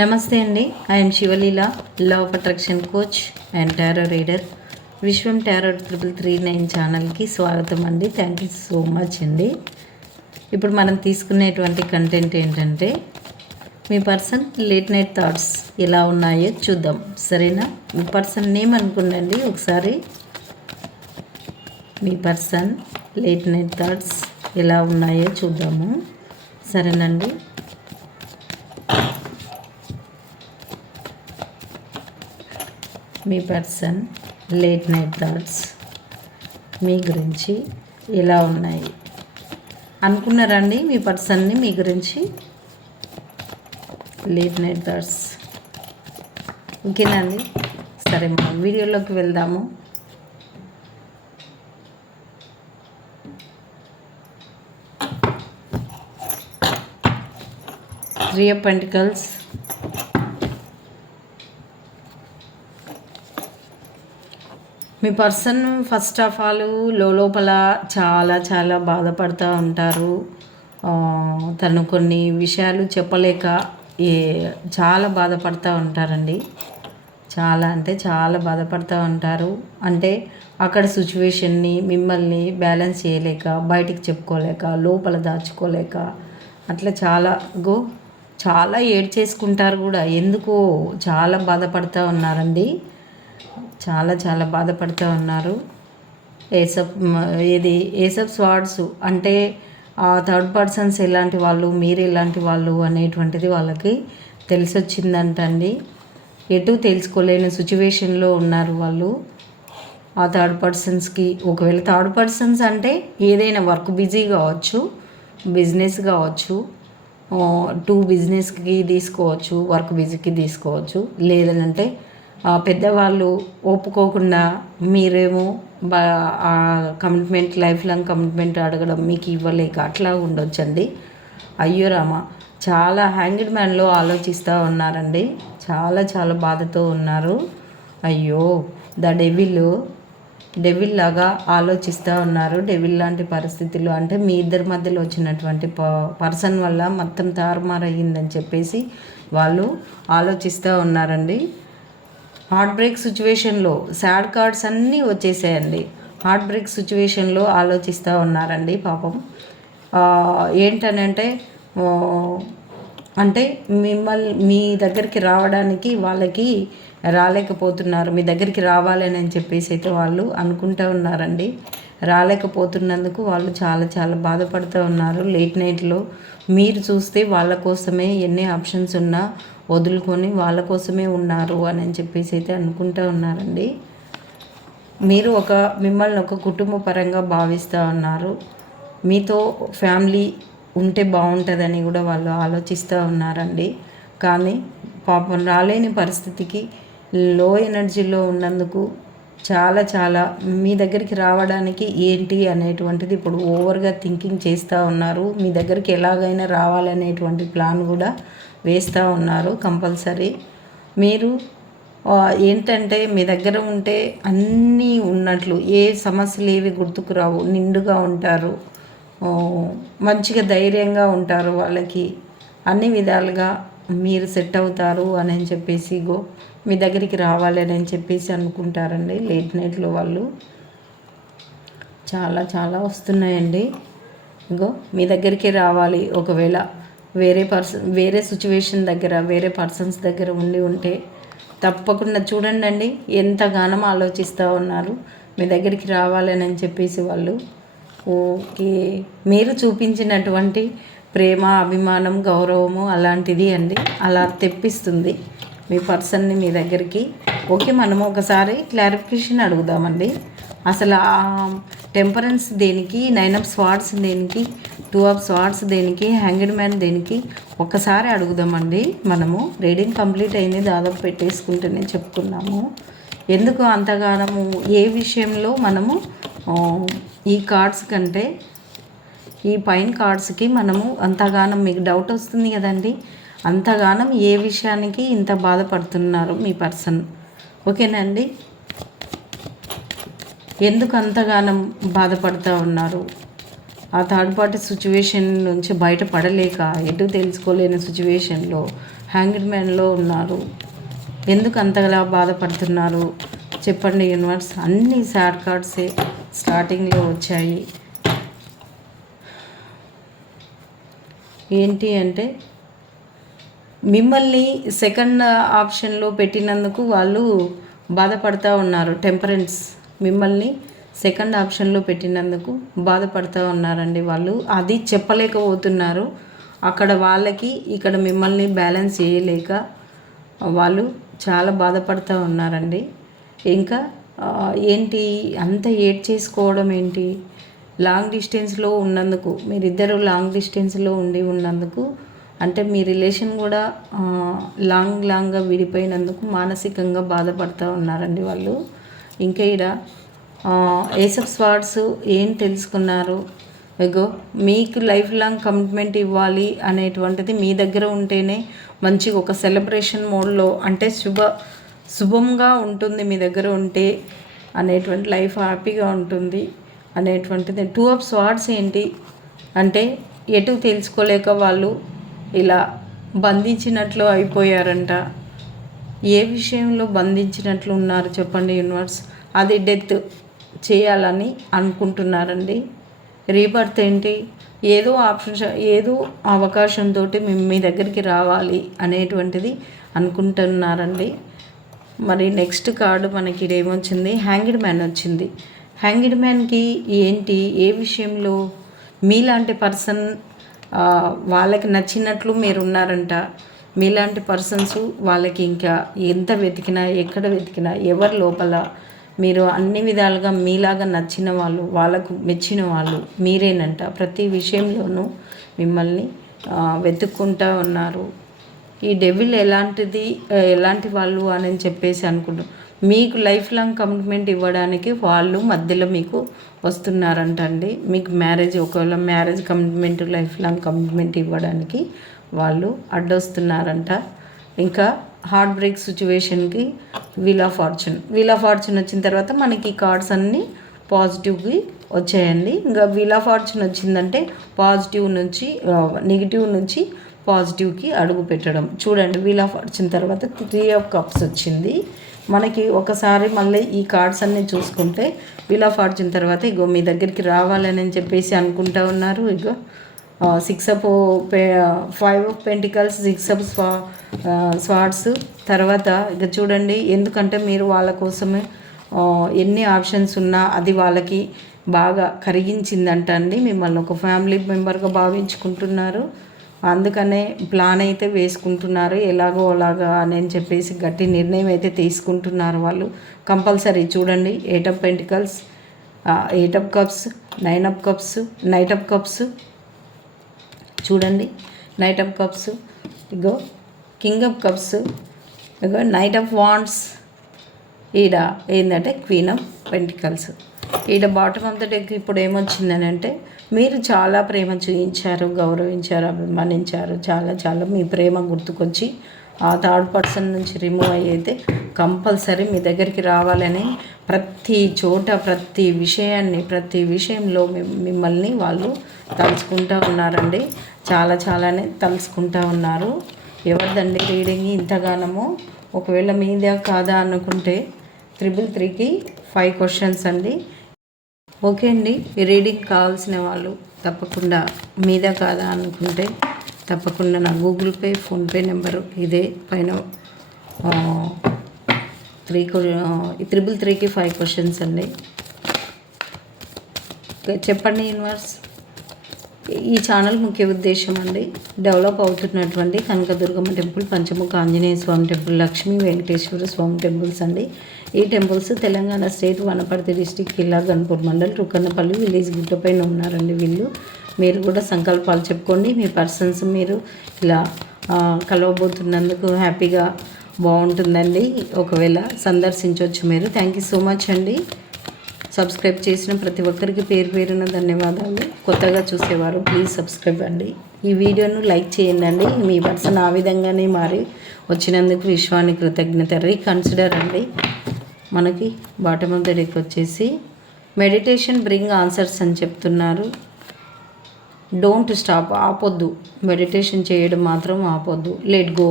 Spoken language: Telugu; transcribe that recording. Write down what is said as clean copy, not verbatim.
నమస్తే అండి. I'm Sivaleela, law of attraction coach and tarot reader. Vishwam tarot 3339 ఛానల్కి స్వాగతం అండి. థ్యాంక్ యూ సో మచ్ అండి. ఇప్పుడు మనం తీసుకునేటువంటి కంటెంట్ ఏంటంటే, మీ పర్సన్ లేట్ నైట్ థాట్స్ ఎలా ఉన్నాయో చూద్దాం. సరేనా? మీ పర్సన్ నేమ్ అనుకోండి ఒకసారి. మీ పర్సన్ లేట్ నైట్ థాట్స్ ఎలా ఉన్నాయో చూద్దాము. సరేనండి. మీ పర్సన్ లేట్ నైట్ థాట్స్ మీ గురించి ఎలా ఉన్నాయి అనుకున్నారండి? మీ పర్సన్ని మీ గురించి లేట్ నైట్ థాట్స్. ఓకేనా అండి? సరే, మనం వీడియోలోకి వెళ్దాము. Three of pentacles, me person first of all లోపల చాలా చాలా బాధపడుతూ ఉంటారు. తను కొన్ని విషయాలు చెప్పలేక చాలా బాధపడుతూ ఉంటారండి. చాలా అంటే చాలా బాధపడుతూ ఉంటారు. అంటే అక్కడ సిచ్యువేషన్ని మిమ్మల్ని బ్యాలెన్స్ చేయలేక, బయటికి చెప్పుకోలేక, లోపల దాచుకోలేక అట్లా చాలా ఏడ్చేసుకుంటారు కూడా. ఎందుకో చాలా బాధపడుతూ ఉన్నారండి. చాలా చాలా బాధపడుతూ ఉన్నారు. ఏస్ ఆఫ్ స్వార్డ్స్ అంటే థర్డ్ పర్సన్స్ ఎలాంటి వాళ్ళు, మీరు ఎలాంటి వాళ్ళు అనేటువంటిది వాళ్ళకి తెలిసొచ్చిందంటండి. ఎటు తెలుసుకోలేని సిచ్యువేషన్లో ఉన్నారు వాళ్ళు. ఆ థర్డ్ పర్సన్స్కి, ఒకవేళ థర్డ్ పర్సన్స్ అంటే ఏదైనా వర్క్ బిజీ కావచ్చు, బిజినెస్ కావచ్చు, బిజినెస్కి తీసుకోవచ్చు, వర్క్ బిజీకి తీసుకోవచ్చు. లేదంటే పెద్దవాళ్ళు ఒప్పుకోకుండా మీరేమో కమిట్మెంట్, లైఫ్ లాంగ్ కమిట్మెంట్ అడగడం మీకు ఇవ్వలేక అట్లా ఉండొచ్చండి. అయ్యో రామ, చాలా హ్యాంగ్డ్ మ్యాన్లో ఆలోచిస్తూ ఉన్నారండి. చాలా చాలా బాధతో ఉన్నారు. అయ్యో, డెవిల్ లాగా ఆలోచిస్తూ ఉన్నారు. డెవిల్ లాంటి పరిస్థితులు అంటే మీ ఇద్దరి మధ్యలో వచ్చినటువంటి పర్సన్ వల్ల మొత్తం తారుమారయ్యిందని చెప్పేసి వాళ్ళు ఆలోచిస్తూ ఉన్నారండి. హార్ట్ బ్రేక్ సిచ్యువేషన్లో సాడ్ కార్డ్స్ అన్నీ వచ్చేసాయండి. హార్ట్ బ్రేక్ సిచ్యువేషన్లో ఆలోచిస్తూ ఉన్నారండి పాపం. ఏంటనంటే అంటే మీ దగ్గరికి రావడానికి వాళ్ళకి రాలేకపోతున్నారు. మీ దగ్గరికి రావాలని చెప్పేసి అయితే వాళ్ళు అనుకుంటూ ఉన్నారండి. రాలేకపోతున్నందుకు వాళ్ళు చాలా చాలా బాధపడుతూ ఉన్నారు. లేట్ నైట్లో మీరు చూస్తే వాళ్ళ కోసమే ఎన్ని ఆప్షన్స్ ఉన్నా వదులుకొని వాళ్ళ కోసమే ఉన్నారు అని చెప్పేసి అయితే అనుకుంటూ ఉన్నారండి. మీరు మిమ్మల్ని ఒక కుటుంబ పరంగా భావిస్తూ ఉన్నారు. మీతో ఫ్యామిలీ ఉంటే బాగుంటుందని కూడా వాళ్ళు ఆలోచిస్తూ ఉన్నారండి. కానీ పాపం రాలేని పరిస్థితికి లో ఎనర్జీలో ఉన్నందుకు చాలా చాలా మీ దగ్గరికి రావడానికి ఏంటి అనేటువంటిది ఇప్పుడు ఓవర్గా థింకింగ్ చేస్తూ ఉన్నారు. మీ దగ్గరికి ఎలాగైనా రావాలనేటువంటి ప్లాన్ కూడా వేస్తూ ఉన్నారు కంపల్సరీ. మీరు ఏంటంటే మీ దగ్గర ఉంటే అన్నీ ఉన్నట్లు, ఏ సమస్యలు ఏవి గుర్తుకు రావు, నిండుగా ఉంటారు, మంచిగా ధైర్యంగా ఉంటారు. వాళ్ళకి అన్ని విధాలుగా మీరు సెట్ అవుతారు అని చెప్పేసి మీ దగ్గరికి రావాలని చెప్పేసి అనుకుంటారండి. లేట్ నైట్లో వాళ్ళు చాలా చాలా వస్తున్నాయండి. మీ దగ్గరికి రావాలి. ఒకవేళ వేరే సిచ్యువేషన్ దగ్గర, వేరే పర్సన్స్ దగ్గర ఉంటే తప్పకుండా చూడండి ఎంతగానో ఆలోచిస్తూ ఉన్నారు. మీ దగ్గరికి రావాలని చెప్పేసి వాళ్ళు. ఓకే, మీరు చూపించినటువంటి ప్రేమ, అభిమానం, గౌరవము అలాంటిది అండి. అలా తెప్పిస్తుంది మీ పర్సన్ని మీ దగ్గరికి. ఓకే, మనము ఒకసారి క్లారిఫికేషన్ అడుగుదామండి. అసలు ఆ టెంపరెన్స్ దేనికి, 9 ఆఫ్ స్వార్డ్స్ దేనికి, 2 ఆఫ్ స్వార్డ్స్ దేనికి, హ్యాంగ్డ్ మ్యాన్ దేనికి ఒక్కసారి అడుగుదామండి. మనము రీడింగ్ కంప్లీట్ అయింది, దాదాపు పెట్టేసుకుంటేనే చెప్పుకున్నాము. ఎందుకు అంతగానము, ఏ విషయంలో మనము ఈ కార్డ్స్ కంటే ఈ పైన కార్డ్స్కి మనము అంతగానం, మీకు డౌట్ వస్తుంది కదండి, అంతగానం ఏ విషయానికి ఇంత బాధపడుతున్నారు మీ పర్సన్? ఓకేనండి, ఎందుకు అంతగానం బాధపడుతూ ఉన్నారు? ఆ థర్డ్ పార్టీ సిచ్యువేషన్ నుంచి బయటపడలేక, ఎటు తెలుసుకోలేని సిచ్యువేషన్లో హ్యాంగ్డ్ మ్యాన్లో ఉన్నారు. ఎందుకు అంతగా బాధపడుతున్నారు చెప్పండి యూనివర్స్. అన్ని సాడ్ కార్డ్సే స్టార్టింగ్లో వచ్చాయి. ఏంటి అంటే మిమ్మల్ని సెకండ్ ఆప్షన్లో పెట్టినందుకు వాళ్ళు బాధపడుతూ ఉన్నారు. టెంపరెన్స్ మిమ్మల్ని సెకండ్ ఆప్షన్లో పెట్టినందుకు బాధపడుతూ ఉన్నారండి వాళ్ళు. అది చెప్పలేకపోతున్నారు. అక్కడ వాళ్ళకి ఇక్కడ మిమ్మల్ని బ్యాలెన్స్ చేయలేక వాళ్ళు చాలా బాధపడుతూ ఉన్నారండి. ఇంకా ఏంటి అంత ఏడ్ చేసుకోవడం ఏంటి? లాంగ్ డిస్టెన్స్లో ఉన్నందుకు, మీరిద్దరూ లాంగ్ డిస్టెన్స్లో ఉన్నందుకు అంటే మీ రిలేషన్ కూడా లాంగ్గా విడిపోయినందుకు మానసికంగా బాధపడుతూ ఉన్నారండి వాళ్ళు. ఇంకా ఇక్కడ ఏస్ ఆఫ్ స్వార్డ్స్ ఏం తెలుసుకున్నారు? ఇగో మీకు లైఫ్ లాంగ్ కమిట్మెంట్ ఇవ్వాలి అనేటువంటిది మీ దగ్గర ఉంటేనే మంచిగా ఒక సెలబ్రేషన్ మోడ్లో అంటే శుభంగా ఉంటుంది మీ దగ్గర ఉంటే అనేటువంటి లైఫ్ హ్యాపీగా ఉంటుంది అనేటువంటిది. 2 ఆఫ్ స్వార్డ్స్ ఏంటి అంటే ఎటు తెలుసుకోలేక వాళ్ళు ఇలా బంధించినట్లు అయిపోయారంట. ఏ విషయంలో బంధించినట్లు ఉన్నారు చెప్పండి యూనివర్స్? అది డెత్ చేయాలని అనుకుంటున్నారండి. రీబర్త్ ఏంటి? ఏదో ఆప్షన్, ఏదో అవకాశంతో మీ దగ్గరికి రావాలి అనేటువంటిది అనుకుంటున్నారండి. మరి నెక్స్ట్ కార్డు మనకి ఏమొచ్చింది? హ్యాంగ్డ్ మ్యాన్ వచ్చింది. హ్యాంగ్డ్ మ్యాన్కి ఏంటి? ఏ విషయంలో? మీలాంటి పర్సన్ వాళ్ళకి నచ్చినట్లు మీరు ఉన్నారంట. మీలాంటి పర్సన్స్ వాళ్ళకి ఇంకా ఎంత వెతికినా, ఎక్కడ వెతికినా, ఎవరి లోపల మీరు అన్ని విధాలుగా మీలాగా నచ్చిన వాళ్ళు, వాళ్ళకు మెచ్చిన వాళ్ళు మీరేనంట. ప్రతి విషయంలోనూ మిమ్మల్ని వెతుక్కుంటూ ఉన్నారు. ఈ డెవిల్ ఎలాంటి వాళ్ళు అని చెప్పేసి అనుకుంటాం. మీకు లైఫ్ లాంగ్ కమిట్మెంట్ ఇవ్వడానికి వాళ్ళు మధ్యలో మీకు వస్తున్నారంట అండి. మీకు ఒకవేళ marriage commitment, life long commitment ఇవ్వడానికి వాళ్ళు అడ్డొస్తున్నారంట. ఇంకా హార్ట్ బ్రేక్ సిచ్యువేషన్కి వీల్ ఆఫ్ ఫార్చ్యూన్ వచ్చిన తర్వాత మనకి కార్డ్స్ అన్నీ పాజిటివ్కి వచ్చాయండి. ఇంకా వీల్ ఆఫ్ ఫార్చ్యూన్ వచ్చిందంటే పాజిటివ్ నుంచి నెగిటివ్ నుంచి పాజిటివ్కి అడుగు పెట్టడం. చూడండి, వీల్ ఆఫ్ ఫార్చ్యూన్ తర్వాత 3 ఆఫ్ కప్స్ వచ్చింది మనకి. ఒకసారి మళ్ళీ ఈ కార్డ్స్ అన్నీ చూసుకుంటే వీల్ ఆఫ్ ఫార్చ్యూన్ తర్వాత ఇగో మీ దగ్గరికి రావాలని చెప్పేసి అనుకుంటా ఉన్నారు. ఇగో 5 ఆఫ్ పెంటికల్స్, 6 ఆఫ్ స్వార్డ్స్ తర్వాత ఇక చూడండి. ఎందుకంటే మీరు వాళ్ళ కోసమే ఎన్ని ఆప్షన్స్ ఉన్నా అది వాళ్ళకి బాగా కరిగించిందంట అండి. మిమ్మల్ని ఒక ఫ్యామిలీ మెంబర్గా భావించుకుంటున్నారు. అందుకనే ప్లాన్ అయితే వేసుకుంటున్నారు, ఎలాగో అలాగా అని చెప్పేసి గట్టి నిర్ణయం అయితే తీసుకుంటున్నారు వాళ్ళు కంపల్సరీ. చూడండి, 8 of pentacles, 8 of cups, 9 of cups, knight of cups. చూడండి, నైట్ ఆఫ్ కప్స్, ఇగో కింగ్ ఆఫ్ కప్స్, ఇగో నైట్ ఆఫ్ వాండ్స్. ఈడ ఏంటంటే క్వీన్ ఆఫ్ పెంటికల్స్. ఈడ బాటమ్ ఆఫ్ ద డెక్ ఇప్పుడు ఏమొచ్చిందని అంటే మీరు చాలా ప్రేమ చూపించారు, గౌరవించారు, అభిమానించారు. చాలా మీ ప్రేమ గుర్తుకొచ్చి ఆ థర్డ్ పర్సన్ నుంచి రిమూవ్ అయితే కంపల్సరీ మీ దగ్గరికి రావాలని ప్రతి చోట, ప్రతి విషయంలో మిమ్మల్ని వాళ్ళు తలుచుకుంటూ ఉన్నారండి. చాలానే తలుచుకుంటూ ఉన్నారు. ఎవరిదండి రీడింగ్ ఇంతగానము? ఒకవేళ మీదే కాదా అనుకుంటే 333కి 5 క్వశ్చన్స్ అండి. ఓకే అండి, ఈ రీడింగ్ కావాల్సిన వాళ్ళు తప్పకుండా మీద కాదా అనుకుంటే తప్పకుండా నా గూగుల్ పే, ఫోన్పే నెంబరు ఇదే పైన 333కి 5 క్వశ్చన్స్ అండి. చెప్పండి యూనివర్స్. ఈ ఛానల్ ముఖ్య ఉద్దేశం అండి డెవలప్ అవుతున్నటువంటి Kanakadurgamma temple, Panchamukha Anjaneya Swamy temple, Lakshmi Venkateswara Swamy temples అండి. ఈ temples Telangana state Wanaparthy district Killa Ghanpur mandal Rukannapalli village గుట్టపైన ఉన్నారండి వీళ్ళు. మీరు కూడా సంకల్పాలు చెప్పుకోండి. మీ పర్సన్స్ మీరు ఇలా కలవబోతున్నందుకు హ్యాపీగా బాగుంటుందండి. ఒకవేళ సందర్శించవచ్చు మీరు. థ్యాంక్ యూ సో మచ్ అండి. సబ్స్క్రైబ్ చేసిన ప్రతి ఒక్కరికి పేరున ధన్యవాదాలు. కొత్తగా చూసేవారు ప్లీజ్ సబ్స్క్రైబ్ అండి. ఈ వీడియోను లైక్ చేయండి. మీ పర్సన్ ఆ విధంగానే మారి వచ్చినందుకు విశ్వాన్ని కృతజ్ఞత. రీకన్సిడర్ అండి. మనకి బాటమ్ ఆఫ్ ద డెక్ వచ్చేసి మెడిటేషన్ బ్రింగ్ ఆన్సర్స్ అని చెప్తున్నారు. Don't stop, ఆపొద్దు. మెడిటేషన్ చేయడం మాత్రం ఆపొద్దు. Let go.